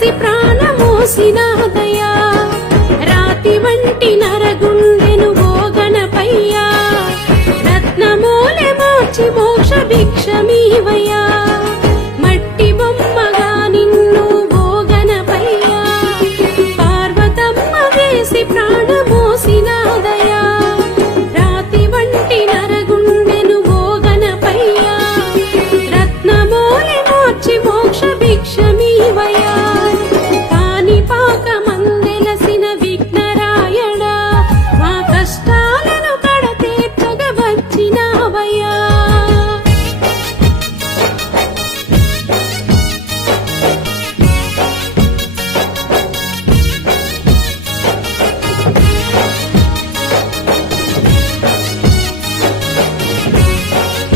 వేసి ప్రాణమోసినాదయా రాతి వంటి నరగుండెను గోగణపయ్యా రత్నమూలె మార్చి మోక్ష భిక్షమీవయ్యా మట్టి బొమ్మగా నిన్ను గోగణపయ్యా పార్వతమ్మ వేసి ప్రాణమోసినాదయా రాతి వంటి నరగుండెను గోగణపయ్యా రత్నమూలె మార్చి మోక్ష భిక్షమీవయ్యా పానిపాక మందెలసిన విఘ్నరాయడా మా కష్టాలను కడతీర్చగ వచ్చినావయ్యా